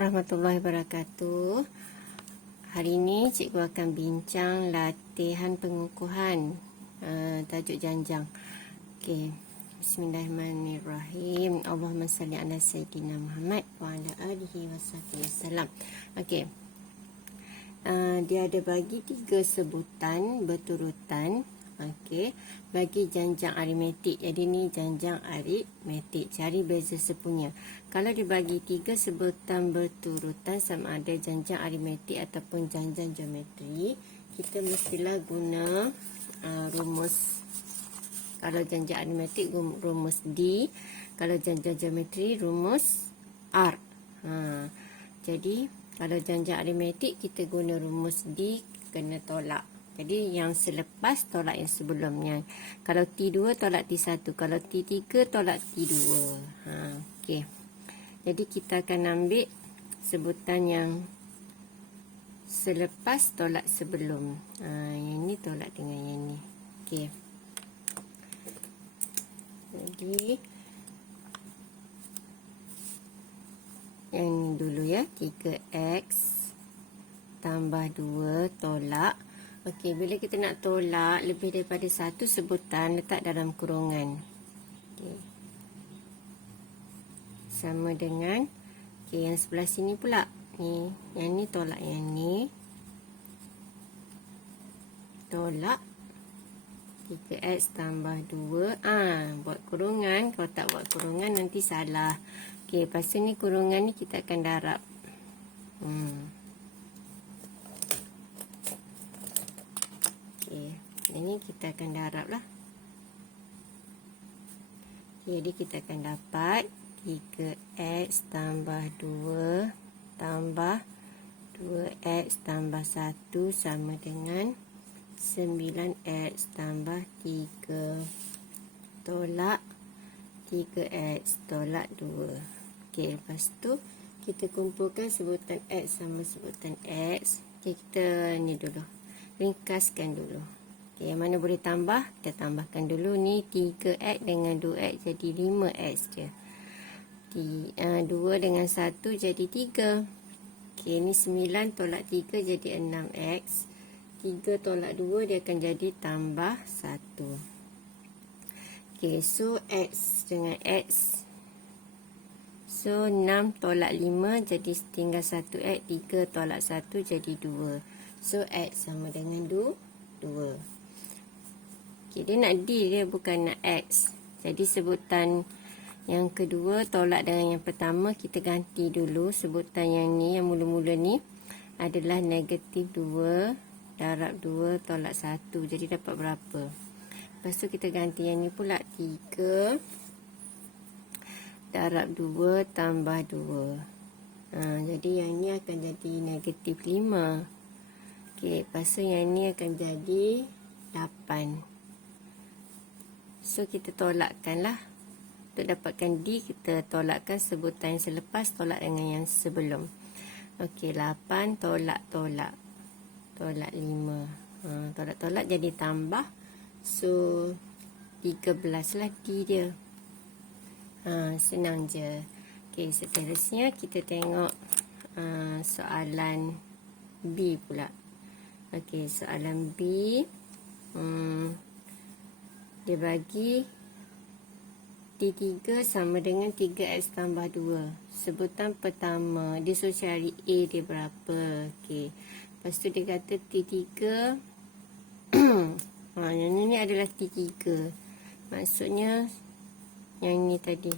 warahmatullahi wabarakatuh. Hari ini cikgu akan bincang latihan pengukuhan tajuk janjang. Okey. Bismillahirrahmanirrahim. Allahumma salli ala sayyidina Muhammad wa ala alihi wasallam. Okey. Dia ada bagi 3 sebutan berturutan. Okey, bagi janjang aritmetik. Jadi ni janjang aritmetik. Cari beza sepunya. Kalau dibagi 3 sebutan berturutan sama ada janjang aritmetik ataupun janjang geometri, kita mestilah guna rumus. Kalau janjang aritmetik rumus D, kalau janjang geometri rumus R. Jadi kalau janjang aritmetik kita guna rumus D, kena tolak. Jadi yang selepas tolak yang sebelumnya. Kalau T2 tolak T1. Kalau T3 tolak T2. Okey. Jadi kita akan ambil sebutan yang selepas tolak sebelum. Yang ni tolak dengan yang ni. Okey. Jadi yang ni dulu ya. 3x tambah 2 tolak. Okey, bila kita nak tolak lebih daripada satu sebutan, letak dalam kurungan. Okey. Sama dengan yang sebelah sini pula. Ni, yang ni tolak yang ni. Tolak 3x tambah 2. Buat kurungan. Kalau tak buat kurungan nanti salah. Okey, lepas tu ni kurungan ni kita akan darab. Ini kita akan darab lah. Jadi kita akan dapat 3x tambah 2 tambah 2x tambah 1 sama dengan 9x tambah 3 tolak 3x tolak 2. Okey, lepas tu kita kumpulkan sebutan x sama sebutan x. Okey, kita ni dulu. Ringkaskan dulu. Okay, yang mana boleh tambah, kita tambahkan dulu ni 3x dengan 2x jadi 5x je. 2 dengan 1 jadi 3. Okay, ni 9 tolak 3 jadi 6x. 3 tolak 2 dia akan jadi tambah 1. Okay, so x dengan x. So 6 tolak 5 jadi tinggal 1x. 3 tolak 1 jadi 2. So x sama dengan 2. Okay, dia nak D, dia bukan nak X. Jadi sebutan yang kedua tolak dengan yang pertama. Kita ganti dulu. Sebutan yang ni, yang mula-mula ni adalah negatif 2 darab 2 tolak 1. Jadi dapat berapa? Lepas tu kita ganti yang ni pula. 3 darab 2 tambah 2. Jadi yang ni akan jadi negatif 5. Okay, lepas tu yang ni akan jadi 8. So, kita tolakkan lah. Untuk dapatkan D, kita tolakkan sebutan yang selepas tolak dengan yang sebelum. Okey, 8 tolak-tolak. Tolak 5. Tolak-tolak jadi tambah. So, 13 lah D dia. Senang je. Okey, seterusnya kita tengok soalan B pula. Okey, soalan B. Dia bagi T3 sama dengan 3x tambah 2. Sebutan pertama, dia suruh cari A dia berapa. Okey. Lepas tu dia kata T3. Yang ni adalah T3. Maksudnya, yang ni tadi.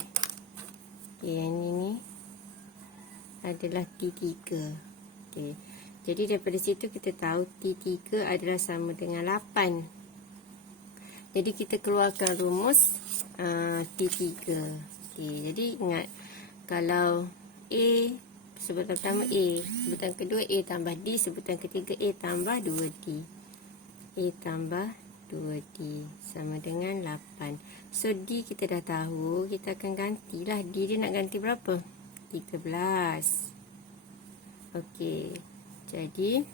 Okey, yang ni adalah T3. Okey. Jadi daripada situ kita tahu T3 adalah sama dengan 8. Jadi kita keluarkan rumus T3. Okay, jadi ingat, kalau A, sebutan pertama A, sebutan kedua A tambah D, sebutan ketiga A tambah 2D. A tambah 2D sama dengan 8. So D kita dah tahu, kita akan gantilah. D dia nak ganti berapa? 13. Okey, jadi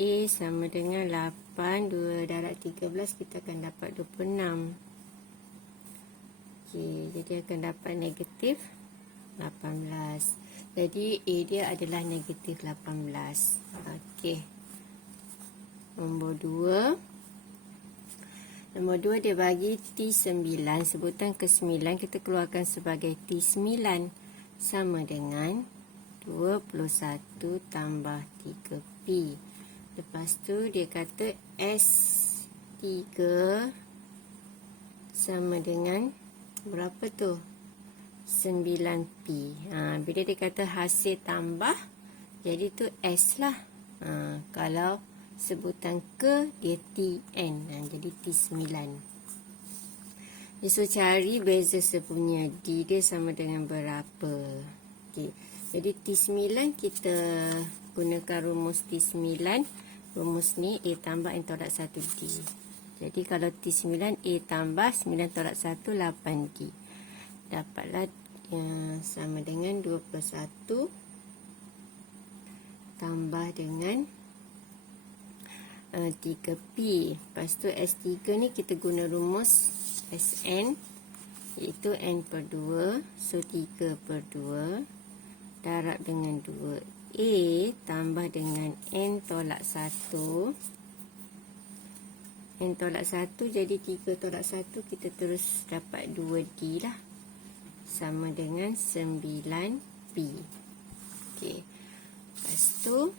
A sama dengan 8, 2 darab 13 kita akan dapat 26. Okey, jadi akan dapat negatif 18. Jadi A dia adalah negatif 18. Okey. Nombor 2. Nombor 2 dia bagi T9. Sebutan ke-9 kita keluarkan sebagai T9. Sama dengan 21 tambah 3P. Lepas tu dia kata S3 sama dengan berapa tu? 9P. Bila dia kata hasil tambah, jadi tu S lah. Kalau sebutan ke, dia Tn. Jadi T9. Dia suruh cari beza sepunya D dia sama dengan berapa. Okay. Jadi T9 kita gunakan rumus T9. Rumus ni A tambah N tolak 1D. Jadi kalau T9 A tambah 9 tolak 1 8D. Dapatlah sama dengan 21 tambah dengan 3P. Lepas tu S3 ni kita guna rumus Sn, iaitu N per 2. So 3 per 2 darab dengan 2A tambah dengan N tolak 1. N tolak 1 jadi 3 tolak 1 kita terus dapat 2D lah. Sama dengan 9P. Okey. Lepas tu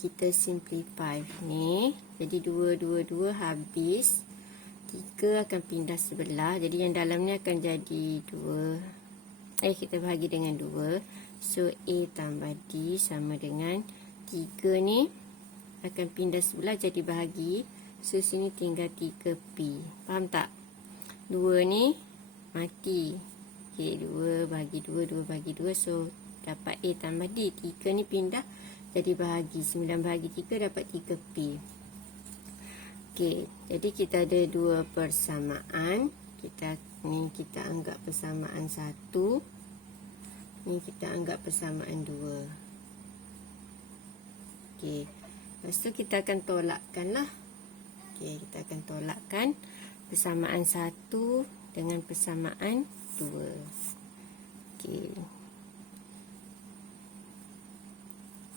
kita simplify ni. Jadi 2, 2, 2 habis. 3 akan pindah sebelah. Jadi yang dalam ni akan jadi 2. Kita bahagi dengan 2. So A tambah D sama dengan 3 ni akan pindah sebelah jadi bahagi. So sini tinggal 3P. Faham tak? 2 ni mati. Okey, 2 bahagi 2, 2 bahagi 2. So dapat A tambah D. 3 ni pindah jadi bahagi. 9 bahagi 3 dapat 3P. Okey, jadi kita ada 2 persamaan. Ni kita anggap persamaan 1. Ni kita anggap persamaan 2. Okey, lepas tu kita akan tolakkan lah. Okey, kita akan tolakkan persamaan 1 dengan persamaan 2. Okey.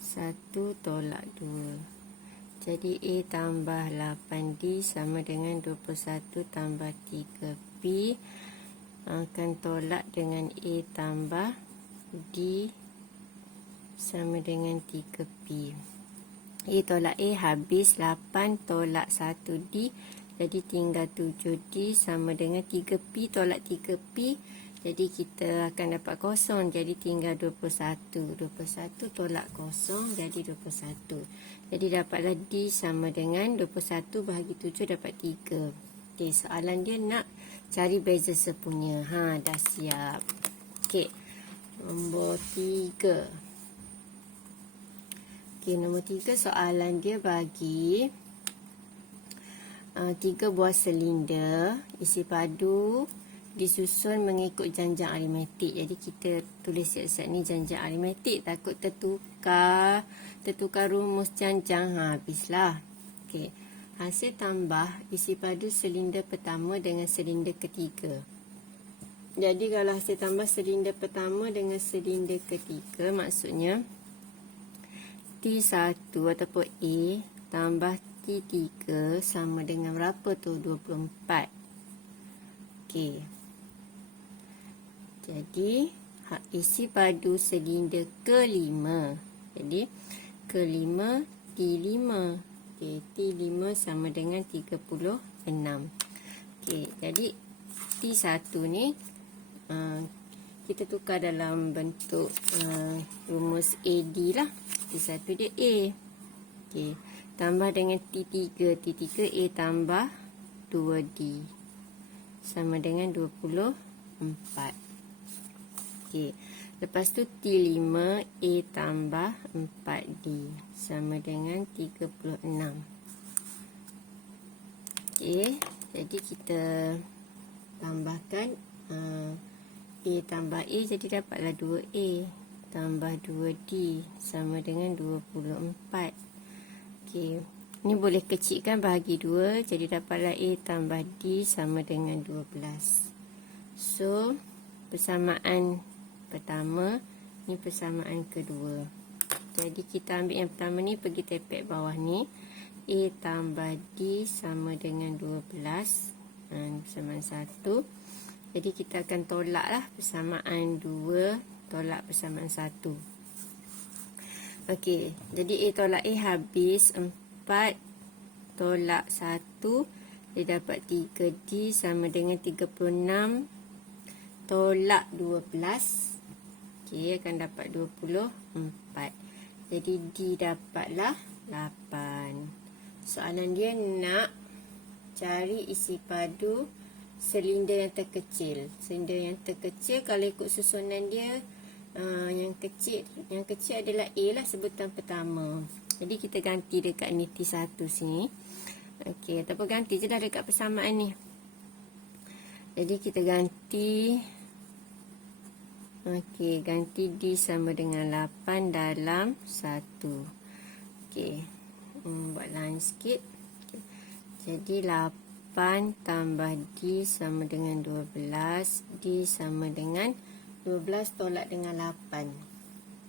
1 tolak 2. Jadi A tambah 8D sama dengan 21 tambah 3P. Akan tolak dengan A tambah D sama dengan 3P. A tolak A habis. 8 tolak 1D. Jadi tinggal 7D sama dengan 3P tolak 3P. Jadi kita akan dapat kosong. Jadi tinggal 21. 21 tolak kosong jadi 21. Jadi dapatlah D sama dengan 21 bahagi 7 dapat 3. Okey, soalan dia nak cari beza sepunya. Dah siap. Okey, nombor 3. Okey, nombor 3 soalan dia bagi 3 buah silinder isi padu disusun mengikut janjang aritmetik. Jadi kita tulis siap-siap ni janjang aritmetik. Takut tertukar rumus janjang. Habislah. Okey. Hasil tambah isi padu silinder pertama dengan silinder ketiga. Jadi kalau hasil tambah silinder pertama dengan silinder ketiga, maksudnya T1 ataupun A tambah T3 sama dengan berapa tu? 24. Okey. Jadi isi padu silinder kelima. Jadi kelima T5. Okey, T5 sama dengan 36. Okey, jadi T1 ni kita tukar dalam bentuk rumus AD lah. T1 dia A. Okey, tambah dengan T3. T3 A tambah 2D sama dengan 24. Okey, lepas tu T5 A tambah 4D sama dengan 36. Okey, jadi kita tambahkan A tambah A jadi dapatlah 2A tambah 2D sama dengan 24. Okey, ni boleh kecilkan bahagi 2 jadi dapatlah A tambah D sama dengan 12. So persamaan pertama, ni persamaan kedua. Jadi kita ambil yang pertama ni, pergi tepek bawah ni. A tambah D sama dengan 12. Ni persamaan 1. Jadi kita akan tolak lah persamaan 2 tolak persamaan 1. Okey, jadi A tolak A habis. 4 tolak 1, dia dapat 3D sama dengan 36 tolak 12. Okey, akan dapat 24. Jadi D dapatlah 8. Soalan dia nak cari isi padu silinder yang terkecil. Silinder yang terkecil kalau ikut susunan dia, yang kecil adalah A lah, sebutan pertama. Jadi kita ganti dekat ni T1 sini. Okey, ataupun ganti je dah dekat persamaan ni. Jadi kita ganti. Okey, ganti D sama dengan 8 dalam 1. Okey. Buat line sikit. Okay. Jadi 8 tambah D sama dengan 12. D sama dengan 12 tolak dengan 8.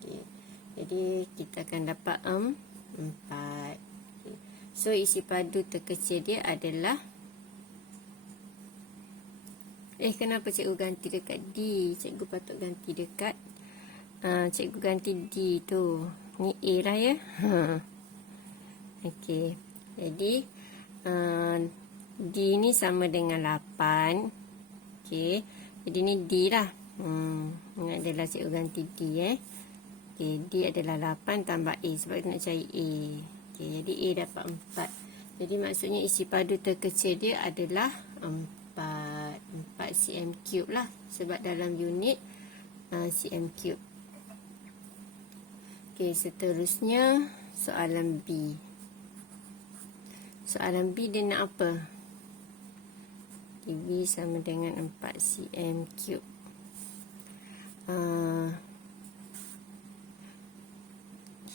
Okay. Jadi kita akan dapat 4. Okay. So isi padu terkecil dia adalah, kenapa cikgu ganti dekat D? Cikgu patut ganti dekat, cikgu ganti D tu. Ni A lah ya. Okey, jadi D ni sama dengan 8. Okey, jadi ni D lah. Ini adalah cikgu ganti D Okey, D adalah 8 tambah A sebab kita nak cari A. Okey, jadi A dapat 4. Jadi maksudnya isi padu terkecil dia adalah 4 cm3 lah, sebab dalam unit cm3. Okey, seterusnya soalan B. Soalan B dia nak apa? B sama dengan 4 cm3.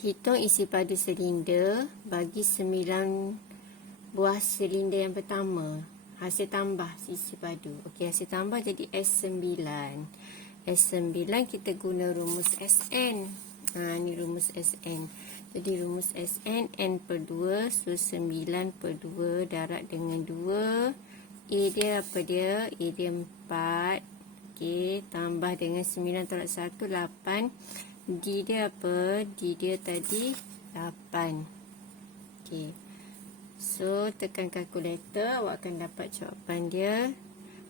Hitung isi padu silinder bagi 9 buah silinder yang pertama. Hasil tambah isi padu. Okey, hasil tambah jadi S9. S9 kita guna rumus SN. Ni rumus SN. Jadi rumus SN, N per 2, so 9 per 2 darab dengan 2. A dia apa dia? A dia 4. Okey, tambah dengan 9 tolak 1, 8. D dia apa? D dia tadi 8. Okey. So, tekan kalkulator, awak akan dapat jawapan dia.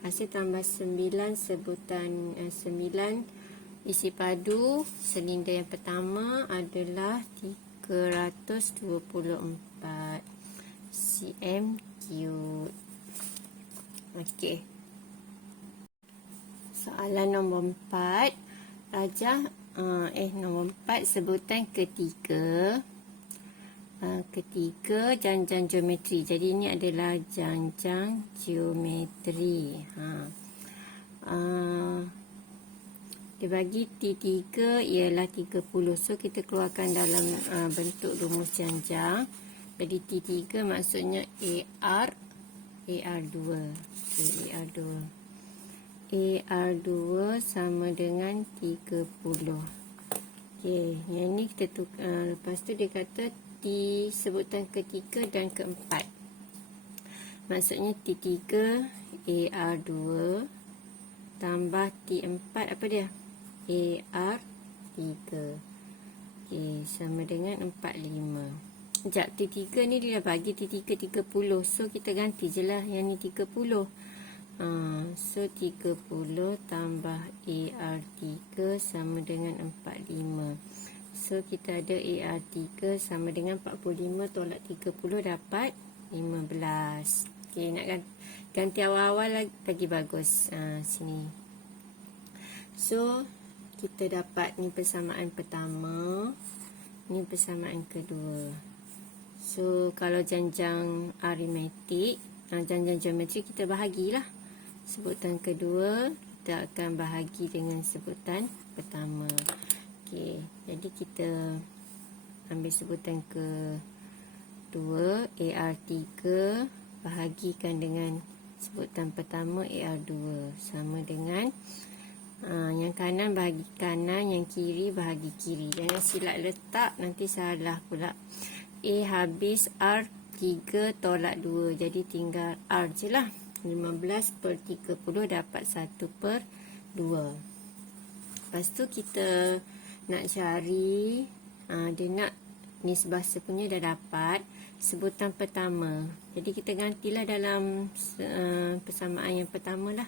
Hasil tambah 9 sebutan 9 isi padu silinder yang pertama adalah 324 cm3. Okey. Soalan nombor 4. Rajah nombor 4 sebutan ketiga. Ketiga janjang geometri. Jadi ini adalah janjang geometri. Dia bagi T3 ialah 30. So kita keluarkan dalam bentuk rumus janjang. Jadi T3 maksudnya AR2. Okay, AR2 sama dengan 30. Okey, yang ni kita tukar. Lepas tu dia kata T sebutan ketiga dan keempat. Maksudnya T3 AR2 tambah T4 apa dia? AR3. Okey, sama dengan 45. Sekejap, T3 ni dia dah bagi T3 30. So kita ganti je lah yang ni 30. So 30 tambah AR3 sama dengan 45. So kita ada AR3 sama dengan 45 tolak 30 dapat 15. Okey, nak ganti awal-awal lagi bagus. Sini. So kita dapat ni persamaan pertama, ni persamaan kedua. So kalau janjang aritmetik, janjang geometri kita bahagilah. Sebutan kedua kita akan bahagi dengan sebutan pertama. Okey, jadi kita ambil sebutan kedua AR3 bahagikan dengan sebutan pertama AR2 sama dengan Yang kanan bahagi kanan, yang kiri bahagi kiri. Jangan silap letak, nanti salah pula. A habis R 3 tolak 2. Jadi tinggal R je lah. 15/30 dapat 1/2. Lepas tu kita nak cari, dia nak nisbah sepunya dah dapat. Sebutan pertama. Jadi kita gantilah dalam persamaan yang pertama lah.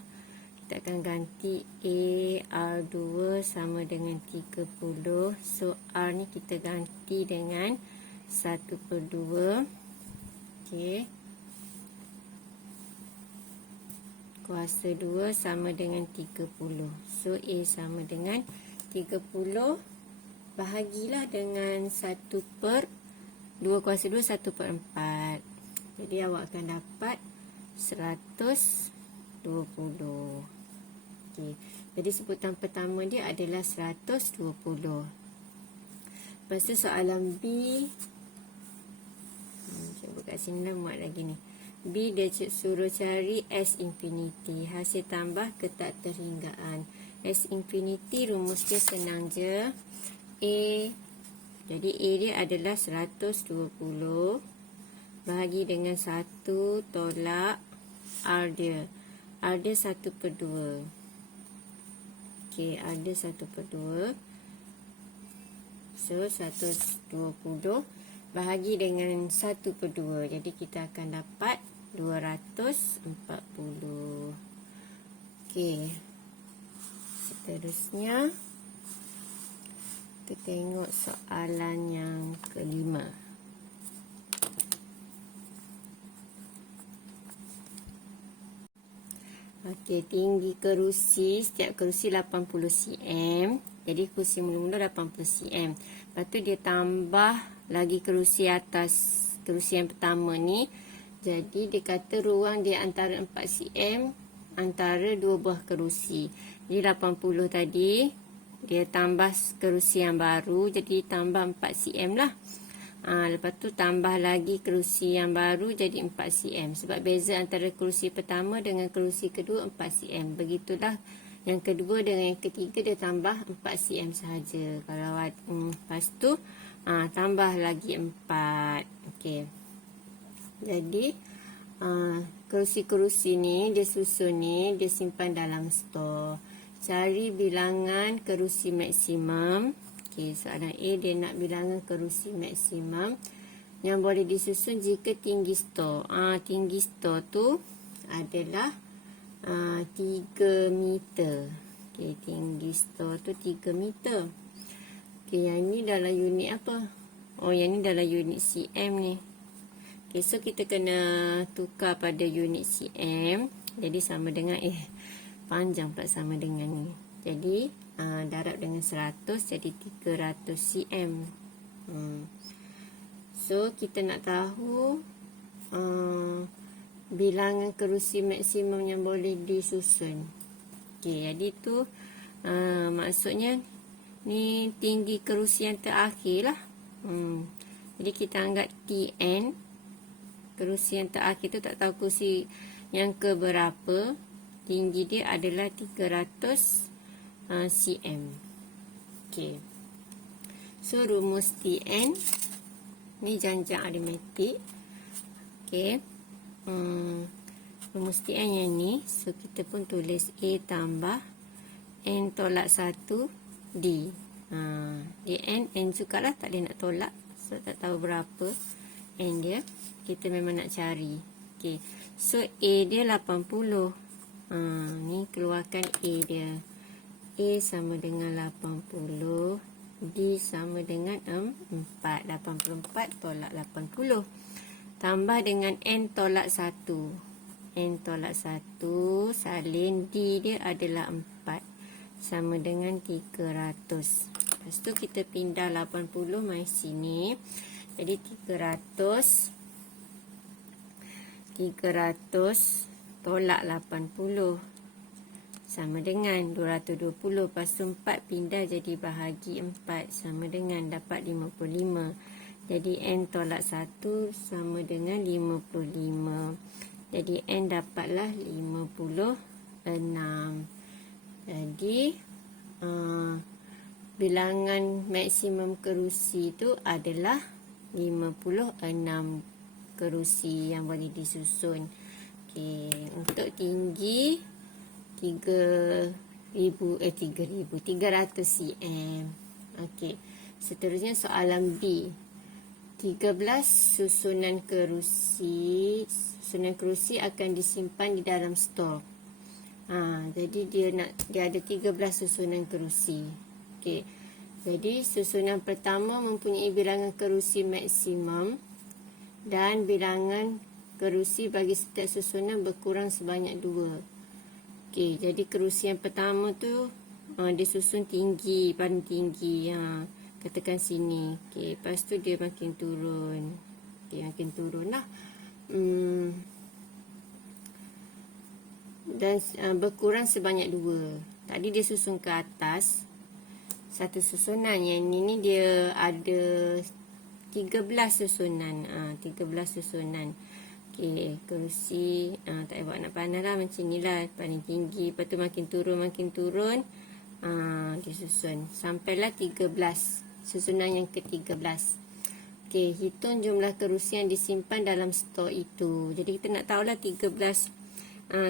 Kita akan ganti A R2 sama dengan 30. So R ni kita ganti dengan 1/2. Okey. Kuasa 2 sama dengan 30. So A sama dengan 30. Bahagilah dengan 1/2 kuasa 2 1/4. Jadi awak akan dapat 120. Okey. Jadi sebutan pertama dia adalah 120. Lepas tu soalan B. Cuba kat sini lah muat lagi ni. B dia suruh cari S infinity. Hasil tambah ke tak terhinggaan. S infinity rumusnya senang je. Jadi A dia adalah 120. Bahagi dengan 1 tolak R dia. R dia 1/2. Okey, R dia 1/2. So 120 bahagi dengan 1/2. Jadi kita akan dapat 240. Okey. Seterusnya kita tengok soalan yang kelima. Okey, tinggi kerusi, setiap kerusi 80 cm. Jadi kerusi mula-mula 80 cm. Lepas tu dia tambah lagi kerusi atas kerusi yang pertama ni. Jadi dia kata ruang dia antara 4 cm antara dua buah kerusi. Jadi 80 tadi dia tambah kerusi yang baru, jadi tambah 4 cm lah. Lepas tu tambah lagi kerusi yang baru jadi 4 cm. Sebab beza antara kerusi pertama dengan kerusi kedua 4 cm. Begitulah yang kedua dengan yang ketiga dia tambah 4 cm sahaja. Kalau lepas tu tambah lagi 4. Okey. Jadi kerusi-kerusi ni dia susun ni, dia simpan dalam stor. Cari bilangan kerusi maksimum. Okey, soalan A dia nak bilangan kerusi maksimum yang boleh disusun jika tinggi stor. Tinggi stor tu adalah 3 meter. Okey, tinggi stor tu 3 meter. Okey, yang ni dalam unit apa? Oh, yang ni dalam unit cm ni. Okey, so kita kena tukar pada unit cm. Jadi sama dengan panjang pula sama dengan ni. Jadi darab dengan 100 jadi 300 cm. So kita nak tahu bilangan kerusi maksimum yang boleh disusun. Okey, jadi tu maksudnya ni tinggi kerusi yang terakhir lah. Jadi kita anggap Tn. Kerusi yang terakhir tu tak tahu kerusi yang ke berapa. Tinggi dia adalah 300 cm. Okey. So rumus Tn ni janjang aritmetik. Okey. Rumus Tn yang ni, so kita pun tulis A tambah N tolak 1 D. Dn N jugalah, tak boleh nak tolak. So tak tahu berapa N dia. Kita memang nak cari. Okey. So A dia 80. Ni keluarkan A dia. A sama dengan 80. D sama dengan 4. 84 tolak 80. Tambah dengan N tolak 1. N tolak 1 salin D dia adalah 4. Sama dengan 300. Lepas tu kita pindah 80 mai sini. Jadi 300 tolak 80. Sama dengan 220. Lepas tu 4 pindah jadi bahagi 4. Sama dengan dapat 55. Jadi N tolak 1 sama dengan 55. Jadi N dapatlah 56. Jadi bilangan maksimum kerusi itu adalah 56 kerusi yang boleh disusun. Okey, untuk tinggi 300 cm. Okey. Seterusnya soalan B. 13 susunan kerusi akan disimpan di dalam stor. Jadi dia ada 13 susunan kerusi. Okey. Jadi susunan pertama mempunyai bilangan kerusi maksimum dan bilangan kerusi bagi setiap susunan berkurang sebanyak 2. Okey, jadi kerusi yang pertama tu disusun tinggi, paling tinggi. Katakan sini. Okey, lepas tu dia makin turun. Okey, makin turun lah. Dan berkurang sebanyak 2. Tadi dia susun ke atas satu susunan. Yang ini dia ada 13 susunan. 13 susunan. Okey, kerusi tak payah buat nak pandai lah, macam ni lah, paling tinggi, lepas tu makin turun, disusun sampailah 13, susunan yang ke-13. Okey, hitung jumlah kerusi yang disimpan dalam stor itu. Jadi kita nak tahulah 13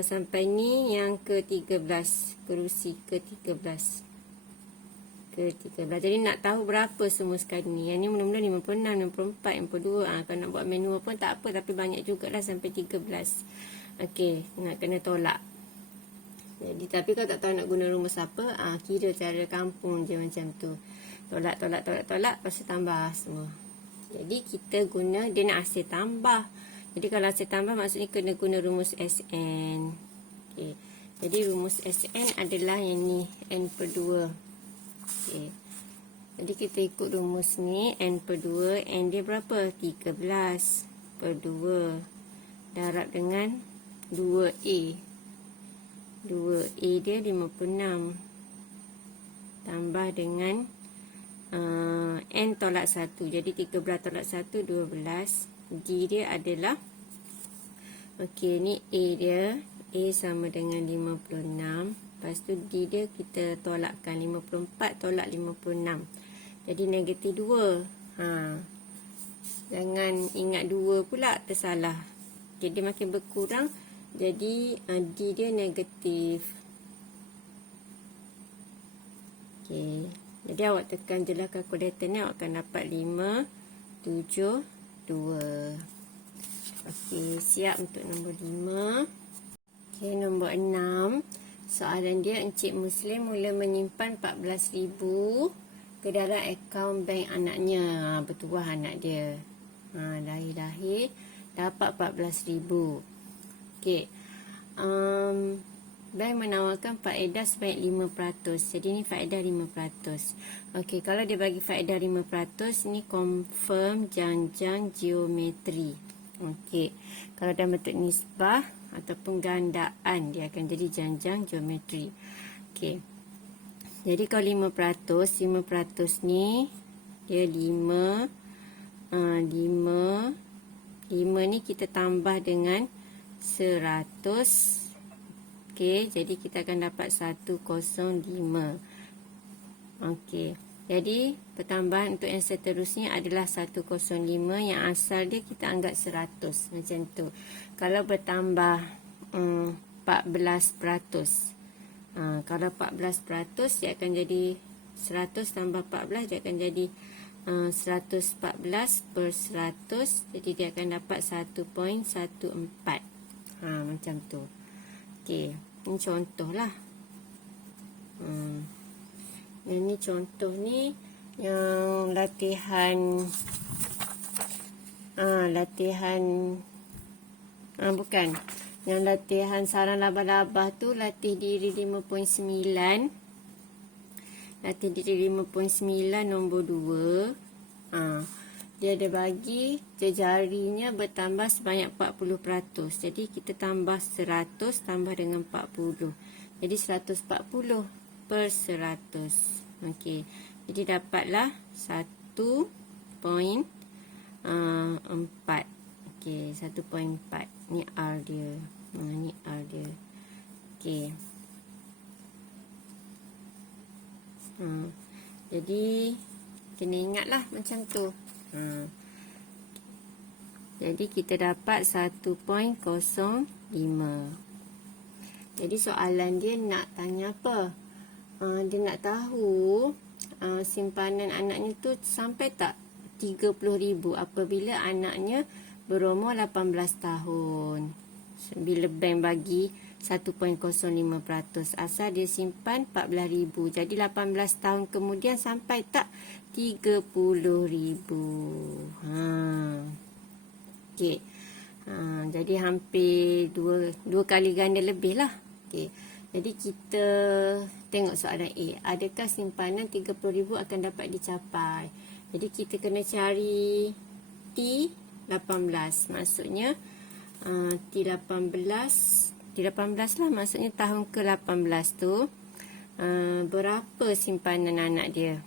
sampai ni yang ke-13, kerusi ke-13. Jadi nak tahu berapa semua sekali ni. Yang ni mula-mula 56, 54, 52. Kalau nak buat manual pun tak apa, tapi banyak jugalah sampai 13. Okey, nak kena tolak. Jadi tapi kalau tak tahu nak guna rumus apa, kira cara kampung je macam tu. Tolak, lepas tu tambah semua. Jadi kita guna, dia nak hasil tambah. Jadi kalau hasil tambah maksudnya kena guna rumus SN. Okey. Jadi rumus SN adalah yang ni, N per 2. Okay. Jadi kita ikut rumus ni, N per 2, N dia berapa? 13 per 2 darab dengan 2A. 2A dia 56 tambah dengan N tolak 1. Jadi 13 tolak 1, 12. D dia adalah, okey, ni A dia. A sama dengan 56. Lepas tu D dia kita tolakkan, 54 tolak 56. Jadi negatif 2. Jangan ingat 2 pula, tersalah. Okay, dia makin berkurang. Jadi D dia negatif. Okay. Jadi awak tekan je lah kalkulator ni, awak akan dapat 5, 7, 2. Okey, siap untuk nombor 5. Okey, nombor 6. Soalan dia, Encik Muslim mula menyimpan 14,000 ke dalam akaun bank anaknya. Bertuah anak dia. Lahir-lahir dapat 14,000. Okey. Bank menawarkan faedah sebanyak 5%. Jadi ni faedah 5%. Okey, kalau dia bagi faedah 5%, ni confirm janjang geometri. Okey. Kalau dalam bentuk nisbah ataupun gandaan, dia akan jadi janjang geometri. Okey. Jadi kalau 5% ni dia 5 ni kita tambah dengan 100. Okey, jadi kita akan dapat 105. Okey. Jadi pertambahan untuk yang seterusnya adalah 105, yang asal dia kita anggap 100 macam tu. Kalau bertambah 14%. Kalau 14% dia akan jadi 100 tambah 14, dia akan jadi 114 per 100. Jadi dia akan dapat 1.14. Macam tu. Okey, ini contoh lah. Yang ni contoh ni yang latihan bukan. Yang latihan sarang laba-laba tu latih diri 5.9. Latih diri 5.9 nombor 2. Dia ada bagi jari-jarinya bertambah sebanyak 40%. Jadi kita tambah 100 tambah dengan 40. Jadi 140 per 100. Okey. Jadi dapatlah 1.4. Okey, 1.4. Ni R dia. Ni R dia. Okey. Jadi kena ingatlah macam tu. Jadi kita dapat 1.05. Jadi soalan dia nak tanya apa? Dia nak tahu simpanan anaknya tu sampai tak 30,000 apabila anaknya berumur 18 tahun. Bila bank bagi 1.05%, asal dia simpan 14,000. Jadi 18 tahun kemudian sampai tak 30,000. Okey. Jadi hampir dua kali ganda lebih lah. Okey. Jadi kita tengok soalan A. Adakah simpanan 30,000 akan dapat dicapai? Jadi kita kena cari T18. Maksudnya T18 lah, maksudnya tahun ke-18 tu berapa simpanan anak dia?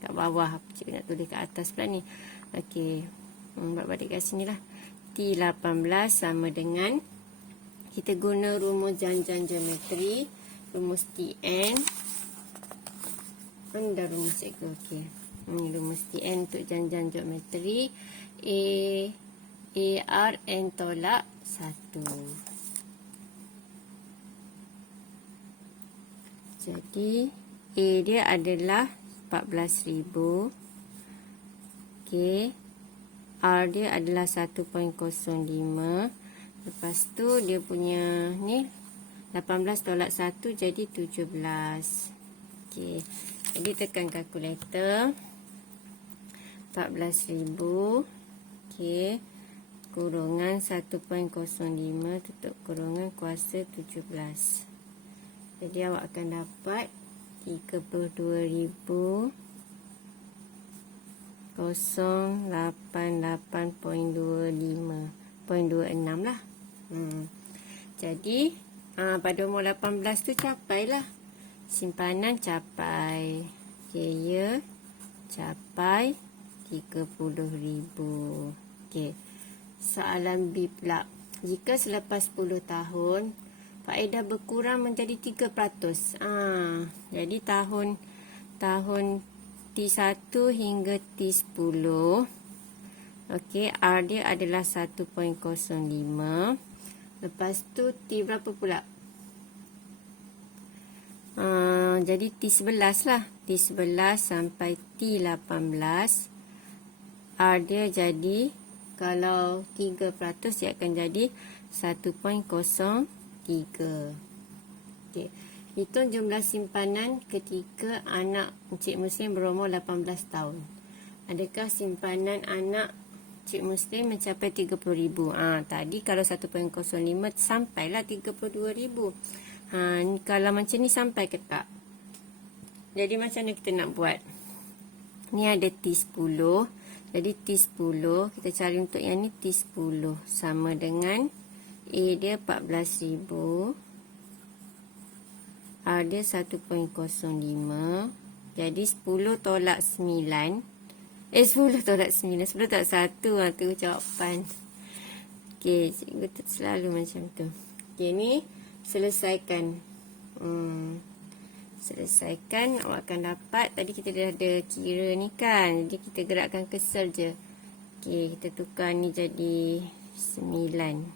Kat bawah, cikgu nak tulis kat atas pula ni. Okey. Buat balik kat sini lah. T18 sama dengan, kita guna rumus janjan geometri, rumus Tn. Mana dah rumus cikgu? Okey. Ini rumus Tn untuk janjan geometri. AR N tolak 1. Jadi A dia adalah 14,000. Okey. R dia adalah 1.05. Lepas tu dia punya ni 18 tolak 1 jadi 17. Okey. Jadi tekan kalkulator. 14,000. Okey. Kurungan 1.05 tutup kurungan kuasa 17. Jadi awak akan dapat 32,088.26 lah. Jadi pada umur 18 tu capailah. Simpanan capai. Kaya capai 30,000. Okey. Soalan B pula. Jika selepas 10 tahun faedah berkurang menjadi 3%. Jadi tahun T1 hingga T10. Okey, R dia adalah 1.05. Lepas tu T berapa pula? Jadi T11 lah. T11 sampai T18. R dia jadi, kalau 3% dia akan jadi 1.03. Okey. Hitung jumlah simpanan ketika anak Encik Muslim berumur 18 tahun. Adakah simpanan anak Encik Muslim mencapai 30,000? Tadi kalau 1.05 sampailah 32,000. Kalau macam ni sampai ke tak? Jadi macam mana kita nak buat? Ni ada T10. Jadi T10, kita cari untuk yang ni T10. Sama dengan A dia 14,000. R dia 1.05. Jadi 10 tolak 9. 10 tolak 9. 10 tolak 1. Tu jawapan. Okey, cikgu selalu macam tu. Okey, ni selesaikan. Selesaikan, awak akan dapat. Tadi kita dah ada kira ni kan. Jadi kita gerakkan cursor je. Okey, kita tukar ni jadi 9.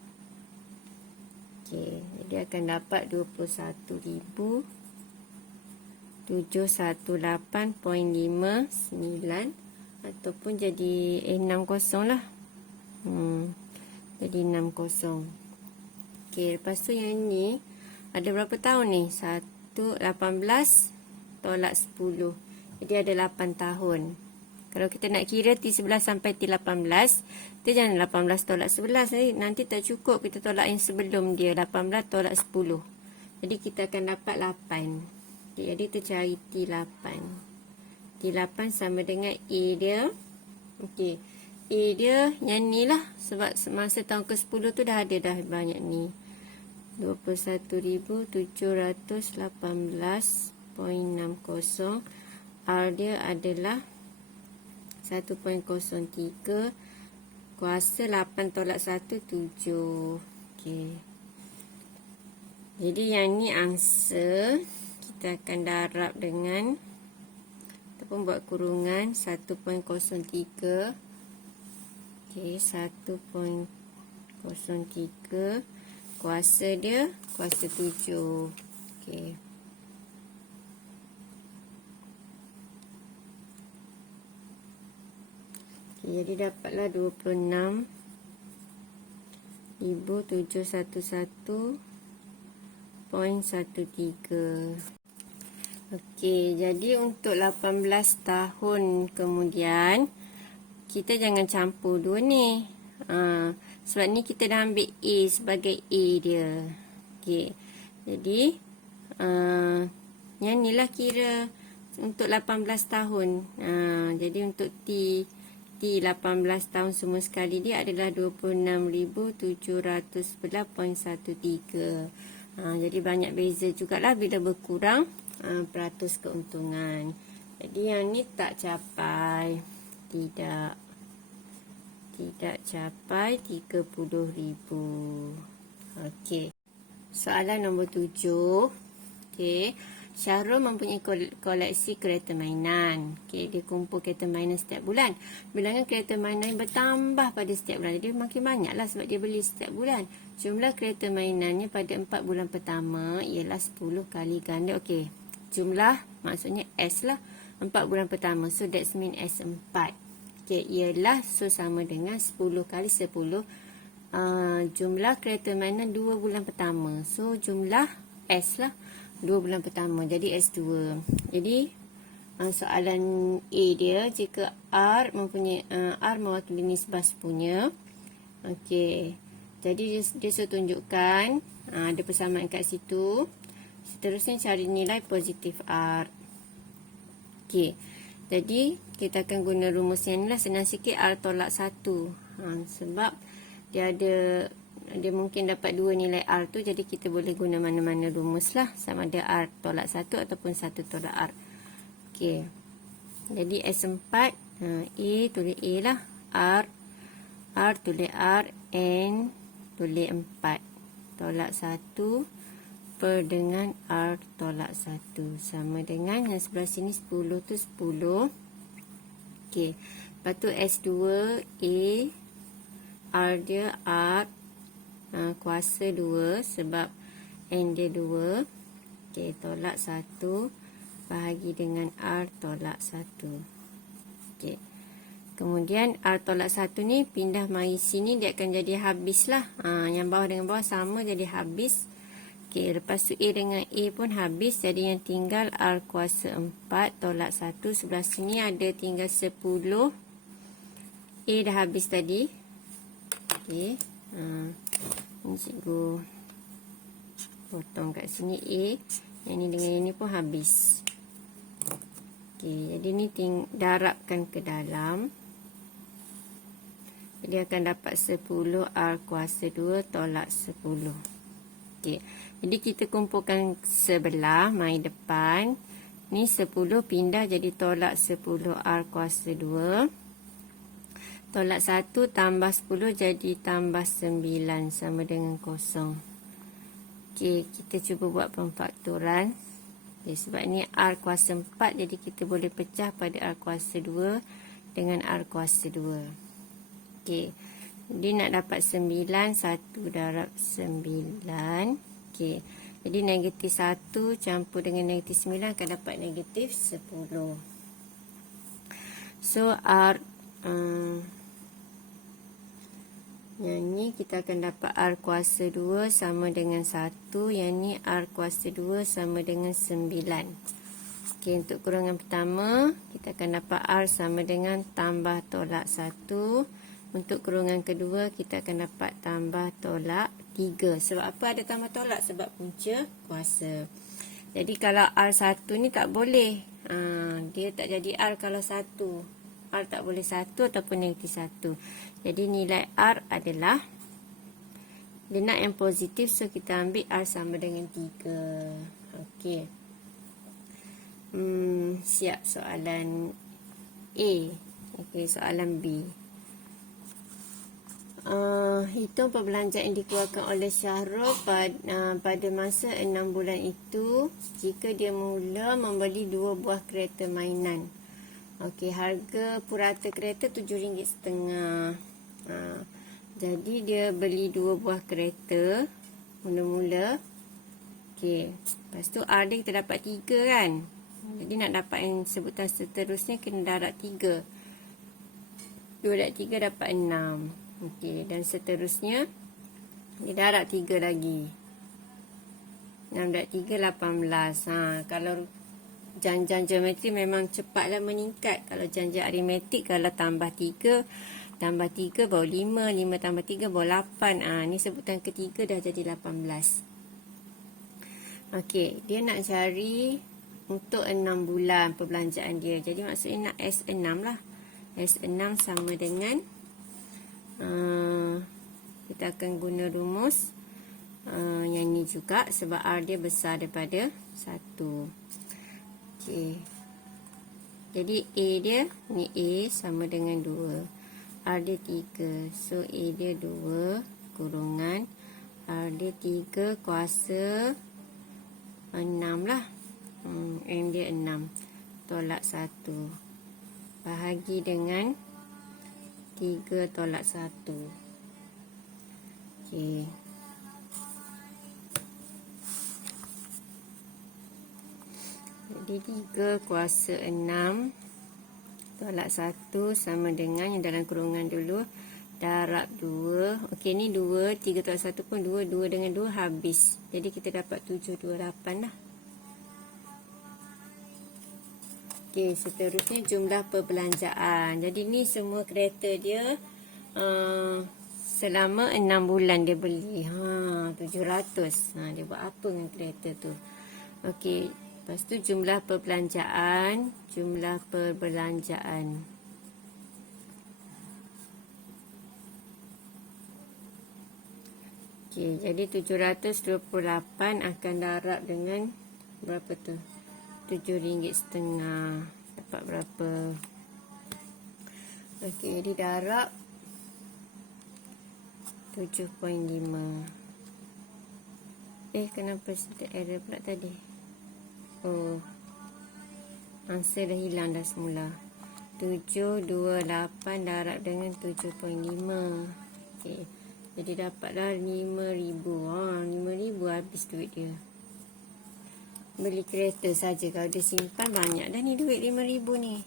Okey, jadi akan dapat 21,718.59 ataupun jadi 60 lah. Jadi 60. Okey, lepas tu yang ni ada berapa tahun ni? 18 tolak 10. Jadi ada 8 tahun. Kalau kita nak kira T11 sampai T18, kita jangan 18 tolak 11. Nanti tak cukup, kita tolak yang sebelum dia. 18 tolak 10. Jadi kita akan dapat 8. Jadi kita cari T8. T8 sama dengan A dia. Okey. A dia yang ni lah. Sebab semasa tahun ke-10 tu dah ada dah banyak ni. 21,718.60. R dia adalah 1.03. Kuasa 8 tolak 1, 7. Okey. Jadi yang ni angsa. Kita akan darab dengan ataupun buat kurungan 1.03. Okey, 1.03. Kuasa dia kuasa 7. Okey. Jadi dapatlah 26,711.13. Okey, jadi untuk 18 tahun kemudian kita jangan campur dua ni. Sebab ni kita dah ambil A sebagai A dia. Okey. Jadi yang ni lah kira untuk 18 tahun. Jadi untuk T 18 tahun semua sekali dia adalah 26,711.13. Jadi banyak beza jugalah bila berkurang peratus keuntungan. Jadi yang ni tak capai. Tidak capai 30,000. Okey. Soalan nombor 7. Okey. Syahrul mempunyai koleksi kereta mainan. Okey, dia kumpul kereta mainan setiap bulan. Bilangan kereta mainan bertambah pada setiap bulan. Jadi makin banyaklah sebab dia beli setiap bulan. Jumlah kereta mainannya pada 4 bulan pertama ialah 10 kali ganda. Okey. Jumlah maksudnya S lah. 4 bulan pertama. So that's mean S4. Okey, ialah so sama dengan 10 kali 10. Jumlah kereta mainan 2 bulan pertama. So jumlah S lah. 2 bulan pertama. Jadi S2. Jadi soalan A dia, jika R mempunyai R mewakili nisbah sepunya. Okey. Jadi dia tunjukkan ada persamaan kat situ. Seterusnya cari nilai positif R. Okey. Jadi kita akan guna rumus yang ni lah. Senang sikit, R tolak 1. Sebab dia mungkin dapat 2 nilai R tu, jadi kita boleh guna mana-mana rumus lah, sama ada R tolak 1 ataupun 1 tolak R. Okey. Jadi S4, A tulis A lah, R tulis R, N tulis 4 tolak 1 per dengan R tolak 1 sama dengan yang sebelah sini 10 tu 10. Okey. Lepas tu S2 A, R dia R kuasa 2 sebab N dia 2. Okey, tolak 1 bahagi dengan R tolak 1. Okey. Kemudian R tolak 1 ni pindah mari sini, dia akan jadi habis lah. Yang bawah dengan bawah sama jadi habis. Okey, lepas tu A dengan A pun habis, jadi yang tinggal R kuasa 4 tolak 1. Sebelah sini ada tinggal 10. A dah habis tadi. Okey. Ini cikgu potong kat sini A. Yang ni dengan yang ni pun habis. Okey, jadi ni darabkan ke dalam. Jadi akan dapat 10 R kuasa 2 tolak 10. Okey, jadi kita kumpulkan sebelah, mai depan. Ni 10 pindah jadi tolak 10 R kuasa 2. Tolak 1 tambah 10 jadi tambah 9 sama dengan 0. Okey, kita cuba buat pemfaktoran. Okay, sebab ni R kuasa 4, jadi kita boleh pecah pada R kuasa 2 dengan R kuasa 2. Okey, jadi nak dapat 9, 1 darab 9. Okey, jadi negatif 1 campur dengan negatif 9 akan dapat negatif 10. So R yang ni kita akan dapat R kuasa 2 sama dengan 1. Yang ni R kuasa 2 sama dengan 9. Okey, untuk kurungan pertama, kita akan dapat R sama dengan tambah tolak 1. Untuk kurungan kedua, kita akan dapat tambah tolak 3. Sebab apa ada tambah tolak? Sebab punca kuasa. Jadi kalau R1 ni tak boleh. Dia tak jadi R kalau 1. R tak boleh 1 ataupun negatif 1. Jadi nilai R adalah, dia nak yang positif, so kita ambil R sama dengan 3. Okey. Siap soalan A. Okey, soalan B. Hitung perbelanjaan yang dikeluarkan oleh Syahrul pada masa 6 bulan itu jika dia mula membeli 2 buah kereta mainan. Okey, harga purata kereta RM7.50. Jadi dia beli 2 buah kereta mula-mula. Okey, lepas tu R dia kita dapat 3 kan. Jadi nak dapat yang sebutan seterusnya kena darab 3. 2 darab 3 dapat 6. Okey, dan seterusnya dia darab 3 lagi. 6 darab 3 18. Kalau janjian geometri memang cepatlah meningkat. Kalau janjian aritmetik, kalau tambah 3 baru 5, 5 tambah 3 baru 8. Ni sebutan ketiga dah jadi 18. Okey, dia nak cari untuk 6 bulan perbelanjaan dia. Jadi maksudnya nak S6 lah. S6 sama dengan kita akan guna rumus yang ni juga sebab R dia besar daripada 1. Okey. Jadi A dia, ni A sama dengan 2. R dia 3. So A dia 2 kurungan R dia 3 kuasa 6 lah. M dia 6. Tolak 1. Bahagi dengan 3 tolak 1. Okey. Jadi 3 kuasa 6 tolak 1 sama dengan yang dalam kurungan dulu darab 2. Okey, ni 2, 3 tolak 1 pun 2, 2 dengan 2 habis. Jadi kita dapat 728 lah. Okey, seterusnya jumlah perbelanjaan. Jadi ni semua kereta dia selama 6 bulan dia beli. 700. Dia buat apa dengan kereta tu? Okey. Lepas tu jumlah perbelanjaan. Okey, jadi 728 akan darab dengan berapa tu? RM7.50. Dapat berapa? Okey, jadi darab 7.5. Kenapa error pula tadi? Answer dah hilang dah semula. 728 darab dengan 7.5. Okey. Jadi dapatlah 5,000. 5,000 habis duit dia. Beli kereta saja. Kalau dia simpan banyak dah ni duit 5,000 ni.